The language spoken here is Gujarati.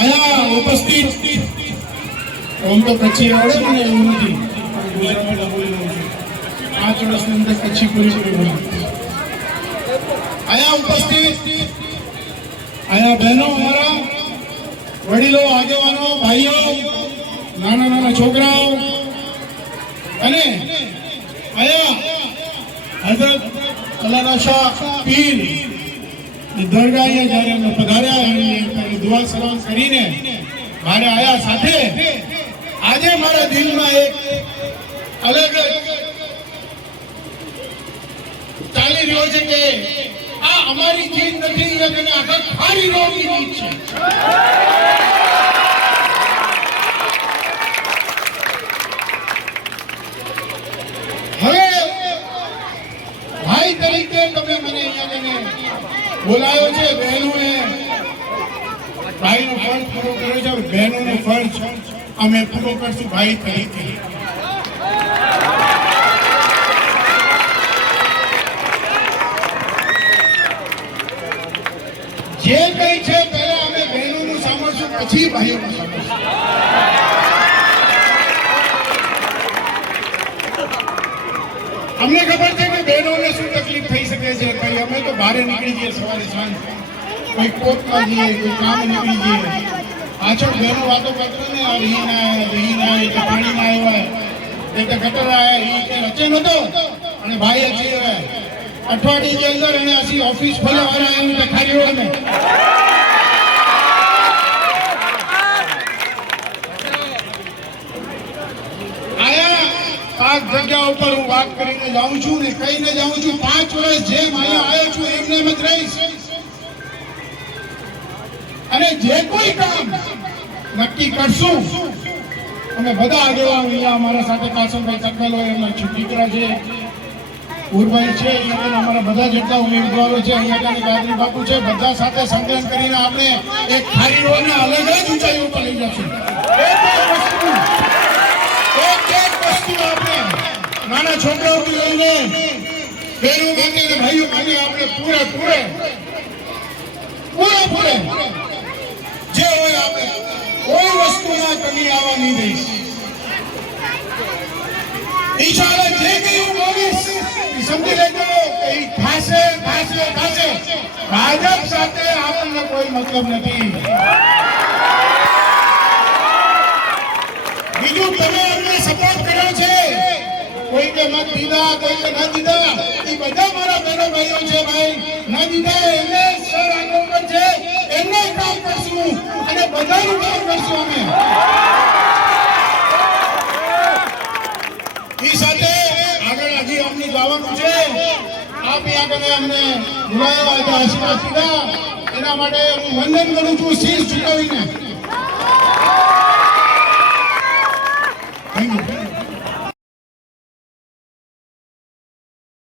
આયા ઉપસ્થિત ઓમ તો કચ્છી આવડે ને એવું નથી ગુજરાતમાં બોલી રહ્યું છું 5 વર્ષની અંદર કચ્છી પૂરી બોલી આયા ઉપસ્થિત આયા બહેનો અમારા વડીલો આગેવાનો ભાઈઓ નાના નાના છોકરાઓ અને આયા હઝરત અલ્લાહ શાહ પીર દરગાહે જ્યારે અમે પધાર્યા એમની દુઆ સલામ કરીને મારે આયા સાથે આજે મારા દિલમાં એક અલગ ચાલી રહ્યો છે કે આ અમારી જીત નથી અને આખા ખારી રોગની જીત છે હવે ભાઈ તરીકે તમે મને અહીંયા બોલાયો છે બહેનોએ ભાઈનો ફરજ પૂરો કર્યો છે બહેનોનો ફરજ અમે પૂરો કરશું ભાઈ તરીકે જે કઈ છે પહેલા અમે બહેનોનું સાંભળશું પછી ભાઈઓનું સાંભળશું અમને ખબર છે કે બહેનોને શું તકલીફ થઈ શકે છે કઈ અમે તો બહાર નીકળી જઈએ સવારે સાંજ કોઈ કોર્ટમાં જઈએ કોઈ કામ નીકળી જઈએ પાછળ બહેનો વાતો કરતો ને રહી ના કે પાણી ના આવ્યા એ તો ગટર આવ્યા એ કે રચે નતો અને ભાઈ હજી હવે અઠવાડિયે અંદર એને અસી ઓફિસ ખોલે વાળા એવું દેખાડ્યું અમે પાંચ જગ્યા ઉપર હું વાત કરીને જાઉં છું ને કહીને જાઉં છું 5 વર્ષ જેમ અહીંયા આવ્યો છું એમને એમ જ રહીશ અને જે કોઈ કામ નક્કી કરશું અમે બધા આગેવાનો અહીંયા અમારા સાથે કાસમભાઈ ચકલો એમના દીકરા છે ઉરભાઈ છે અહીંયા અમારા બધા જેટલા ઉમેદવારો છે અહીંયા ગાંધી બાપુ છે બધા સાથે સંકલન કરીને આપણે એક ખારી રોડને અલગ જ ઊંચાઈ ઉપર લઈ જશું એક વસ્તુ આપણે નાના છોકરાઓથી લઈને બહેનો માટે અને ભાઈઓ માટે આપણે પૂરે જે હોય આપણે કોઈ વસ્તુમાં કમી આવવા નહીં દઈશ ઈશારા જે કઈ હું બોલીશ સમજી લેજો કે ખાસે ભાજપ સાથે આપણને કોઈ મતલબ નથી બીજું તમે અમને સપોર્ટ કર્યો છે કોઈ કે મત દીધા કોઈ કે ન દીધા એ બધા મારા બહેનો ભાઈઓ છે ભાઈ ન દીધા એમને સર આગળ છે એમને કામ કરશું અને બધાનું કામ કરશું અમે એ સાથે આગળ હજી અમને જવાનું છે આપ આગળ અમને બોલાવ્યા આશીર્વાદ દીધા એના માટે હું વંદન કરું છું શીશ ઝુકાવીને